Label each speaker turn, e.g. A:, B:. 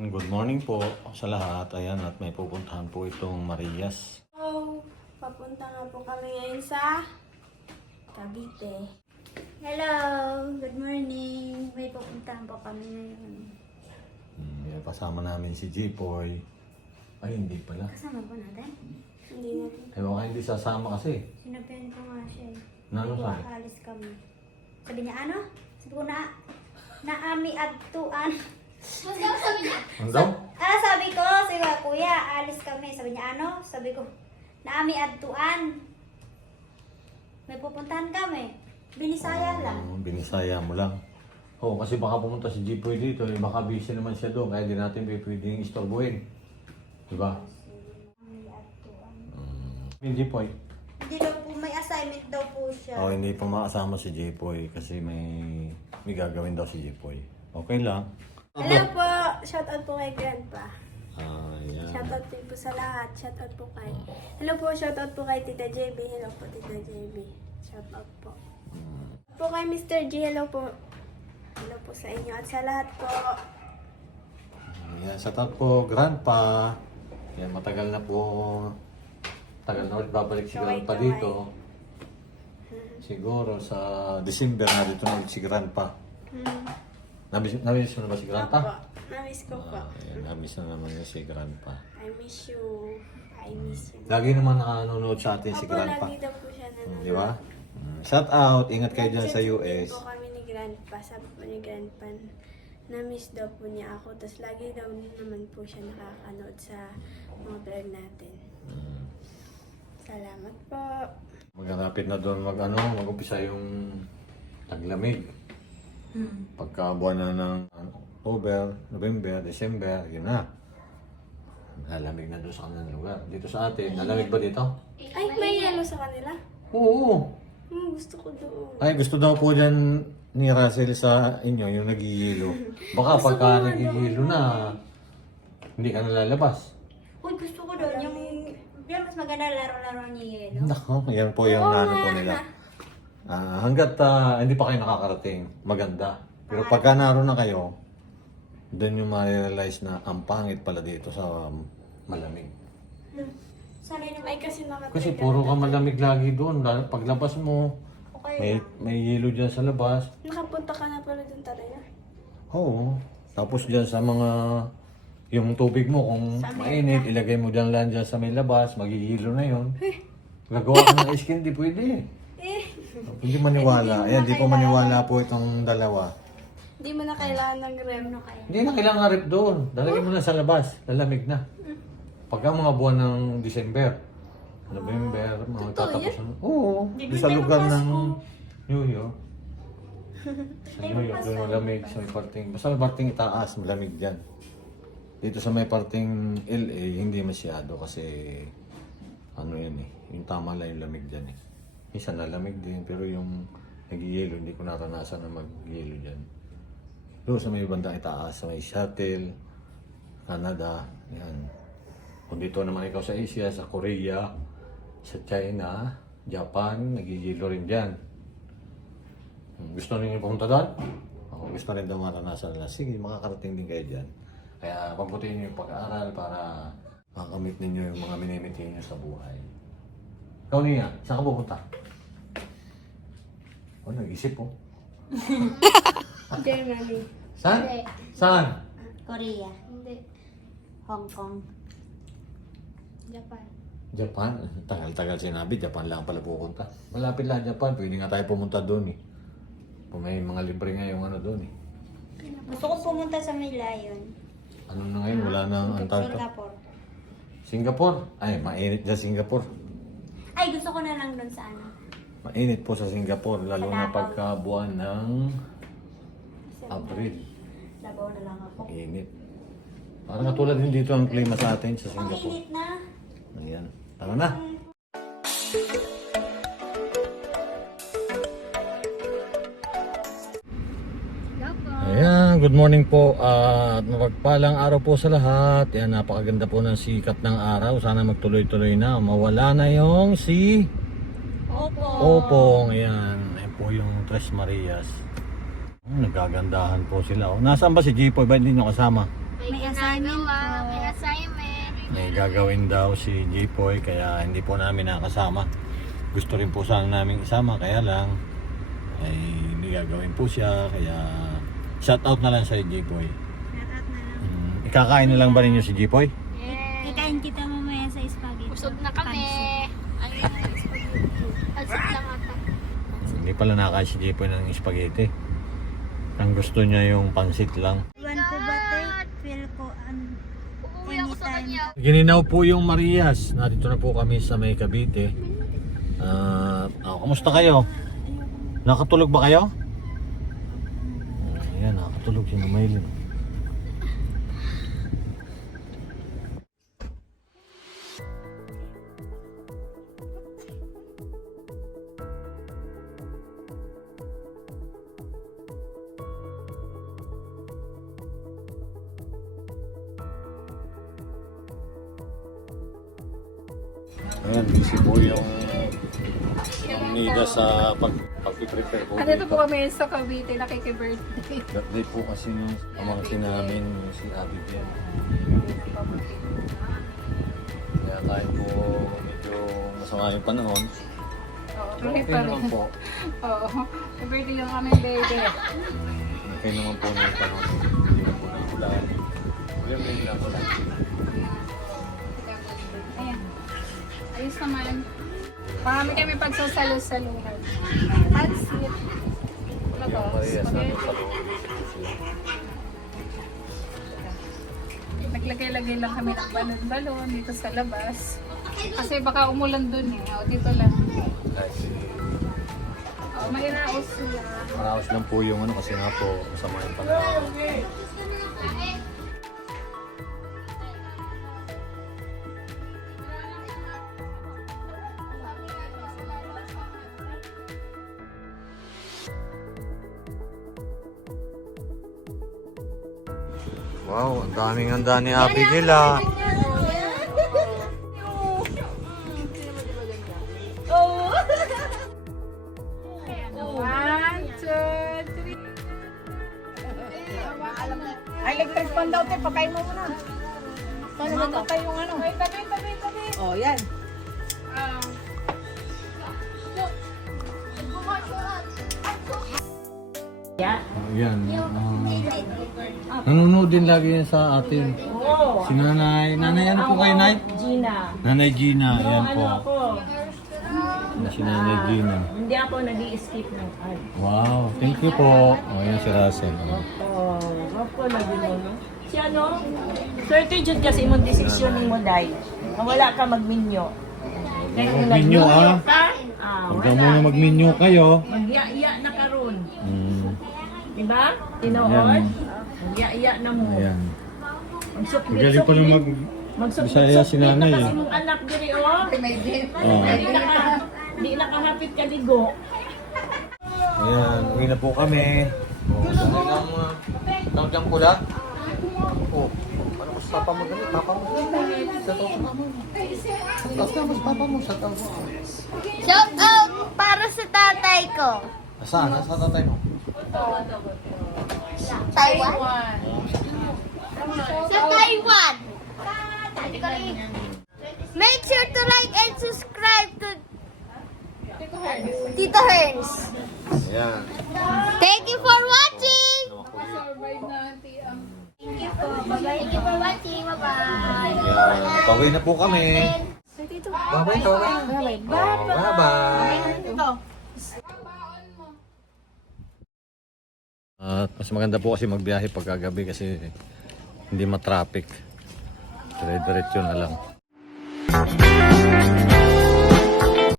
A: Good morning po sa lahat. Ayan, at may pupuntahan po itong Marias.
B: Hello! Papunta nga po kami ngayon sa Cavite.
C: Hello! Good morning! May pupuntahan po kami ngayon.
A: Kasama namin si J-Boy. Ay, hindi pala.
C: Kasama po natin?
B: Hindi natin.
A: Eh, baka hindi sasama kasi.
C: Sinabihan ko nga siya eh.
A: Nano
C: Sabi ko,
A: sabi?
C: aalis kami. Sabi niya ano? Sabi ko naami adtuan.
A: Ano daw?
C: Sabi ko, kuya, aalis kami. Sabi niya ano? Sabi ko, naami adtuan. May pupuntahan kami. Binisaya lang.
A: Binisaya mo lang. Oo, kasi baka pumunta si J-Boy dito. Eh, baka busy naman siya doon. Kaya di natin pwedeng istorbohin. Diba?
C: Naami adtuan.
A: Hindi J-Boy.
C: Hindi daw po, may assignment daw po siya.
A: Oh, hindi pa makasama si J-Boy kasi may gagawin daw si J-Boy. Okay lang.
B: Hello po! Shoutout po kay Grandpa.
A: Ayan.
B: Shoutout din po sa lahat. Shoutout po kay... Hello po, shoutout po kay Tita JB. Hello po, Tita JB. Shoutout po. Po kay Mr. G. Hello po. Hello po sa inyo at sa lahat po.
A: Ayan, sa po, Grandpa. Yan, matagal na ulit babalik si Grandpa
B: Kaway-kaway.
A: dito. Siguro sa December na dito na ulit si Grandpa. Namiss mo na ba si Grandpa?
B: Opo. Na-miss ko po.
A: Ayan, namiss na naman niya si Grandpa.
B: I miss you. I miss you.
A: Lagi naman nanonood sa atin si
B: Opo,
A: Grandpa.
B: lagi daw po siya nanonood.
A: Di ba? Shout out, ingat kayo dyan sa
B: Nag-chat
A: US.
B: din po kami ni Grandpa. Sabi po ni Grandpa, na-miss daw po niya ako. Tapos lagi daw naman po siya nakakanood sa mga vlog natin. Salamat po.
A: Maghanapit na doon mag-umpisa yung taglamig. Pagka buwan na ng October, November, December, yun na. Lalamig na doon sa kanilang lugar. Dito sa atin, lalamig ba dito?
B: Ay, may yelo sa kanila?
A: Oo.
B: Gusto ko doon.
A: Ay, gusto daw po dyan ni Russell sa inyo, yung nagihilo. Baka pagka nagihilo na, hindi ka nalalabas.
C: Uy, gusto ko doon yung... Pero mas maganda laro-laro niya yun, no?
A: Nako, yan po yung ano po nila. Hanggat hindi pa kayo nakakarating, maganda. Pero pagka naroon na kayo, doon yung ma-realize na ang pangit pala dito sa malamig.
C: Sanay naman.
B: Ay, kasi nakatay
A: Kasi puro ka malamig lagi doon. Paglabas mo,
C: Okay lang.
A: may yelo dyan sa labas.
B: Nakapunta ka na pala doon talaga.
A: Oo. Tapos dyan sa mga, yung tubig mo kung mainit, ilagay mo dyan lang dyan sa may labas, maghihilo na yun. Gagawa ka ng ice cream, di pwede. Hindi maniwala. Ayan, di po maniwala po itong dalawa.
B: Hindi mo na kailangan ng rem.
C: Ano kaya?
A: Hindi na kailangan rep doon. Dalagay mo na sa labas. Lalamig na. Pagka mga buwan ng December, November, mga tatapos na. Oo. Di sa lugar ng New York. Sa New York, doon malamig. Sa may parting, basta may parting itaas, malamig dyan. Dito sa may parting LA, hindi masyado kasi ano yan eh. Yung tama lang yung lamig dyan eh. Minsan nalamig din, pero yung nag-yelo, hindi ko naranasan na mag-yelo dyan. Doon sa may bandang itaas, sa may Shuttle, Canada, yan. Kung dito naman ikaw sa Asia, sa Korea, sa China, Japan, nag-yelo rin dyan. Gusto rin pumunta doon? Ako gusto rin daw maranasan nila. Sige, makakarating din kayo dyan. Kaya pagbutin niyo yung pag-aaral para makamit ninyo yung mga minimiti niyo sa buhay. Ikaw niya, saan ka pupunta? Oh, nag-isip po.
B: Germany.
A: Saan?
C: Hindi.
A: Saan?
C: Korea.
B: Hindi.
C: Hong Kong.
B: Japan.
A: Japan. Tagal-tagal sinabi, Japan lang pala pupunta. Malapit lang Japan, pwede nga tayo pumunta doon eh. Kung may mga libre nga yung ano doon eh.
C: Gusto ko pumunta sa Milayon.
A: Ano na ngayon, wala nang Antarctica.
C: Singapore.
A: Singapore? Ay, mainit dyan Singapore.
C: Ay, gusto ko na lang doon sa ano.
A: Mainit po sa Singapore, lalo na pagka buwan ng Abril.
C: Labaw na lang ako.
A: Init. Parang katulad din dito ang klima sa atin sa
C: Ang
A: Singapore.
C: init na.
A: Ayan. Tara na. Ayan, good morning po at mapagpalang araw po sa lahat. Ayan, napakaganda po ng sikat ng araw. Sana magtuloy-tuloy na. Mawala na yung Opong. Ayan, ayan po yung Tres Marias. Nagagandahan po sila. Nasaan ba si Jipoy? Ba hindi nyo kasama?
C: May May assignment po.
B: May assignment.
A: May gagawin daw si Jipoy kaya hindi po namin nakasama. Gusto rin po sana namin isama kaya lang ay may gagawin po siya kaya shout out na lang sa Jipoy.
C: Shoutout na lang.
A: Ikakain na lang ba ninyo si Jipoy?
C: Kikain kita mamaya sa spaghetti.
B: Busog na kami. Ano yung spaghetti? Alsip lang ata.
A: Hindi pala nakakain si Jipoy ng spaghetti. Ang gusto niya yung pansit lang.
C: Iwan ko ba tayo? Feel ko
B: Uuwi ako sa kanya.
A: Gininaw po yung Marias. Narito na po kami sa May Cavite. Kamusta kayo? Nakatulog ba kayo? Ayan, nakatulog si Maylin. Ayan, busy po yung Nida sa pag-prepare po.
D: Ano po kami sa Cavite, nakiki-birthday.
A: Birthday po kasi nung pamangkin namin si Abigail. Kaya kahit po medyo masama yung panahon,
D: Oo,
A: okay
D: pa rin.
A: naman po.
D: Oo, birthday lang kami, baby.
A: Okay naman po ng panahon. Hindi na po ng ulan. Ulan lang po.
D: Ayan. Ayos naman. Marami kami pagsasalo-saluhan. Pansit. Ano to?
A: Yung Marias namin
D: Spaghetti.
A: sa loob.
D: Naglagay-lagay lang kami ng balon-balon dito sa labas. Kasi baka umulan dun eh. O, dito lang.
A: Kasi
D: O, mahiraos sila.
A: maraos lang po yung ano kasi nga po masama yung panahon. Wow, ang daming handa ni Abigail ah.
D: One, two, three. Ay, electric fan daw, te. Pakain mo muna. Paano ba ito? Yung ano? Ay, tabi.
E: Oh, yan.
A: Ayan. Nanonood din lagi yan sa atin. Si Nanay. Nanay, ano po kayo, Nay?
E: Gina.
A: Nanay Gina. Ayan po.
E: Ako,
A: Si Nanay Gina.
E: hindi ako nag-i-skip ng ad.
A: Wow. Thank you po. O, yan si Russell.
E: Oh, ako lagi mo, no? Si ano? 30 jud kasi mong desisyon mo, Day. Na wala ka magminyo. Kaya kung
A: Magminyo,
E: nagminyo
A: ah.
E: ka,
A: Huwag ka muna magminyo kayo.
E: Mag-iya-iya na karon. Diba?
A: Ayan.
E: Tinood? Mag-iya-iya na mo.
A: Ayan.
E: Magsuklit-suklit.
A: Magaling pa nung Bisaya si nanay,
E: na kasi
A: eh.
E: mong anak diri, oh.
A: Oh.
E: Di nakahapit ka ligo.
A: Ayan. Uwi na po kami. O, dahil lang mga tawag pula. Oh, ano ko sa papa mo dali? Papa mo. Sa tawag sa papa mo. Sa tawag mo sa papa mo. Sa tawag mo.
B: Shout out para sa tatay ko.
A: Nasaan? Nasa tatay mo?
B: Taiwan? Sa Taiwan. Make sure to like and subscribe to Tito Herns.
A: Ayan.
B: Thank you for watching.
D: Survive natin ang...
B: Thank you for watching. Bye-bye.
A: Ayan. Pauwi na po kami. Bye-bye. Bye-bye. At mas maganda po kasi magbiyahe pagkagabi kasi hindi matraffic. Dire-diretso na lang.